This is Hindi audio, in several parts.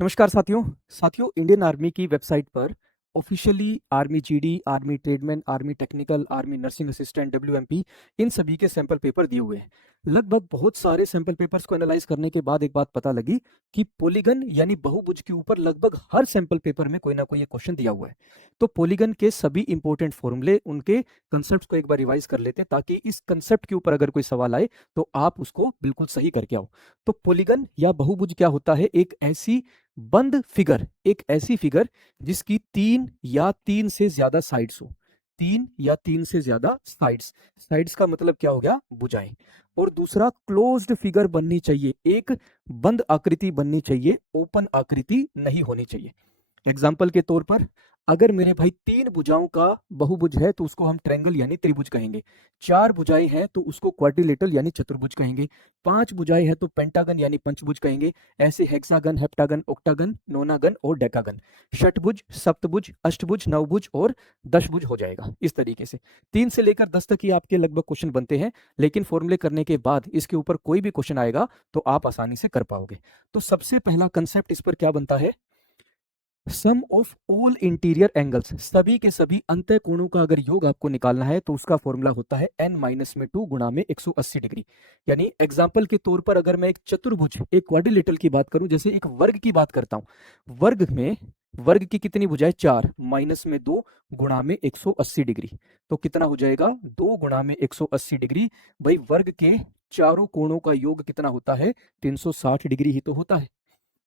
नमस्कार साथियों। इंडियन आर्मी की वेबसाइट पर officially army GD, army tradesman, army technical, army nursing assistant, WMP इन सभी के सैंपल पेपर दिए हुए हैं। लगभग बहुत सारे सैंपल पेपर्स को एनालाइज करने के बाद एक बात पता लगी कि पॉलीगन यानी बहुभुज के ऊपर लगभग हर सैंपल पेपर में कोई ना कोई एक क्वेश्चन दिया हुआ है। तो पॉलीगन के सभी इंपॉर्टेंट फॉर्मूले, उनके कंसेप्ट को एक बार रिवाइज कर लेते हैं ताकि इस कंसेप्ट के ऊपर अगर कोई सवाल आए तो आप उसको बिल्कुल सही करके आओ। तो पॉलीगन या बहुभुज क्या होता है? एक ऐसी फिगर जिसकी तीन से ज्यादा साइड्स हो। तीन से ज्यादा साइड्स। साइड्स का मतलब क्या हो गया? भुजाएं। और दूसरा, क्लोज्ड फिगर बननी चाहिए, एक बंद आकृति बननी चाहिए, ओपन आकृति नहीं होनी चाहिए। एग्जाम्पल के तौर पर, अगर मेरे भाई तीन भुजाओं का बहुभुज है तो उसको हम ट्रायंगल यानी त्रिभुज कहेंगे। चार भुजाएं हैं तो उसको क्वाड्रिलेटरल यानी चतुर्भुज कहेंगे। पांच भुजाएं हैं तो पेंटागन यानी पंचभुज कहेंगे। ऐसे हेक्सागन, हेप्टागन, ऑक्टागन, नोनागन और डेकागन। षटभुज, सप्तभुज, अष्टभुज, नवभुज और दशभुज हो जाएगा। इस तरीके से 3 से लेकर 10 तक ही आपके लगभग क्वेश्चन बनते हैं, लेकिन फॉर्मूले करने के बाद इसके ऊपर कोई भी क्वेश्चन आएगा तो आप आसानी से कर पाओगे। तो सबसे पहला कंसेप्ट इस पर क्या बनता है? सम ऑफ ऑल इंटीरियर एंगल्स, सभी के सभी अंतः कोणों का अगर योग आपको निकालना है तो उसका फॉर्मूला होता है n-2 गुणा में 180 डिग्री। यानी एग्जाम्पल के तौर पर अगर मैं एक चतुर्भुज, एक क्वाड्रिलेटरल की बात करूं, जैसे एक वर्ग की बात करता हूं, वर्ग की कितनी भुजाएं? 4, -2 गुणा में 180 डिग्री। तो कितना हो जाएगा? 2 गुणा में 180 डिग्री। भाई वर्ग के चारों कोणों का योग कितना होता है? 360 डिग्री ही तो होता है।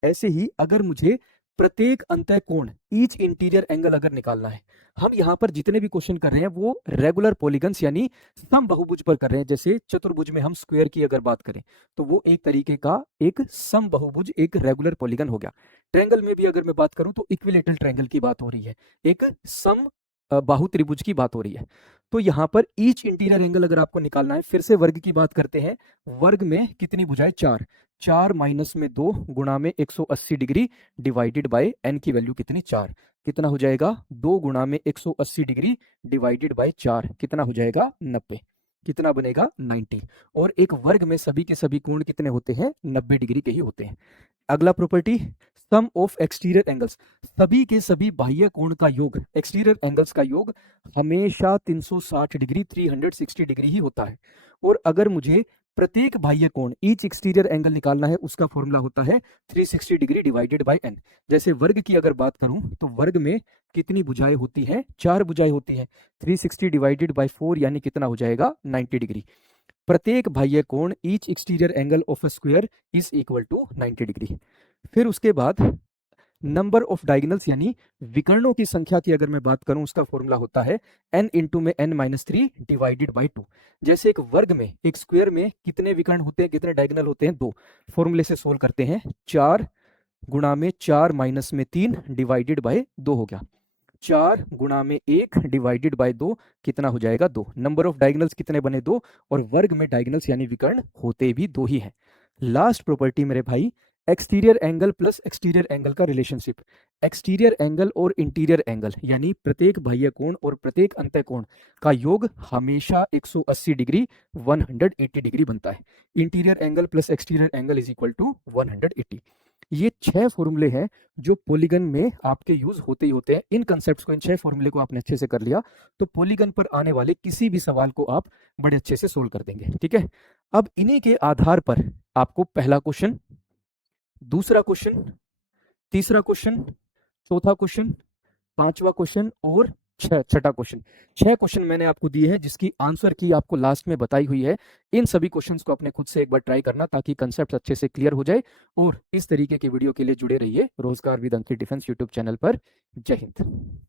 ऐसे ही अगर मुझे प्रत्येक अंतः कोण, ईच इंटीरियर एंगल अगर निकालना है, हम यहाँ पर जितने भी क्वेश्चन कर रहे हैं वो रेगुलर पॉलीगन्स यानी सम बहुभुज पर कर रहे हैं। जैसे चतुर्भुज में हम स्क्वायर की अगर बात करें तो वो एक तरीके का एक सम बहुभुज, एक रेगुलर पॉलीगन हो गया। ट्रायंगल में भी अगर मैं बात करूं तो इक्विलेटरल ट्रायंगल की बात हो रही है, एक सम बाहु त्रिभुज की बात हो रही है। तो यहाँ पर ईच इंटीरियर एंगल अगर आपको निकालना है, फिर से वर्ग की बात करते हैं। वर्ग में कितनी भुजाएं? 4, 4 - 2 गुणा में 180 डिग्री डिवाइडेड बाय n की वैल्यू कितनी? 4। कितना हो जाएगा? 2 गुणा में 180 डिग्री डिवाइडेड बाय 4 कितना हो जाएगा? 90। कितना बनेगा? 90। और एक वर्ग में सभी के सभी कोण कितने होते हैं? 90 डिग्री के ही होते हैं। अगला property, sum of exterior angles, सभी के सभी बाह्य कोण का योग, एक्सटीरियर एंगल्स का योग हमेशा 360 डिग्री, 360 डिग्री ही होता है। और अगर मुझे प्रत्येक बाह्य कोण, ईच एक्सटीरियर एंगल निकालना है, उसका फॉर्मूला होता है 360 डिग्री डिवाइडेड बाय n। जैसे वर्ग की अगर बात करूं तो वर्ग में कितनी भुजाएं होती हैं? 4 भुजाएं होती हैं। 360 डिवाइडेड बाय 4 यानी कितना हो जाएगा? 90 डिग्री। प्रत्येक बाह्य कोण, each exterior angle of a square is equal to 90 degree. फिर उसके बाद नंबर ऑफ डायगोनल्स यानी विकर्णों की संख्या की अगर मैं बात करूं, उसका फॉर्मूला होता है n इंटू में n-3 डिवाइडेड बाई 2। जैसे एक वर्ग में, एक स्क्वायर में कितने विकर्ण होते हैं, कितने डायगोनल होते हैं? 2। फॉर्मूले से सोल्व करते हैं, 4 गुणा में 4 माइनस में 3 डिवाइडेड बाय 2 हो गया। 4 गुणा में 1 डिवाइडेड बाय 2 कितना हो जाएगा? 2। नंबर ऑफ डायगोनल्स कितने बने? 2। और वर्ग में डायगोनल्स यानी विकर्ण होते भी 2 ही हैं। लास्ट प्रॉपर्टी मेरे भाई, exterior angle plus exterior angle का रिलेशनशिप। एक्सटीरियर एंगल और इंटीरियर एंगल यानी प्रत्येक बाह्य कोण और प्रत्येक अंतः कोण का योग हमेशा 180 डिग्री, 180 डिग्री बनता है। Interior angle plus exterior angle is equal to 180। ये 6 फॉर्मूले हैं जो पॉलीगन में आपके यूज होते ही होते हैं। इन कंसेप्ट्स को, इन 6 फॉर्मूले को आपने अच्छे से कर लिया तो पॉलीगन पर आने वाले किसी भी सवाल को आप बड़े अच्छे से सोल्व कर देंगे। ठीक है, अब इन्हीं के आधार पर आपको पहला क्वेश्चन, दूसरा क्वेश्चन, तीसरा क्वेश्चन, चौथा क्वेश्चन, पांचवा क्वेश्चन और छठा क्वेश्चन, 6 क्वेश्चन मैंने आपको दिए हैं जिसकी आंसर की आपको लास्ट में बताई हुई है। इन सभी क्वेश्चंस को अपने खुद से एक बार ट्राई करना ताकि कंसेप्ट अच्छे से क्लियर हो जाए। और इस तरीके की वीडियो के लिए जुड़े रहिए रोजगार with Ankit defence YouTube channel पर। जय हिंद।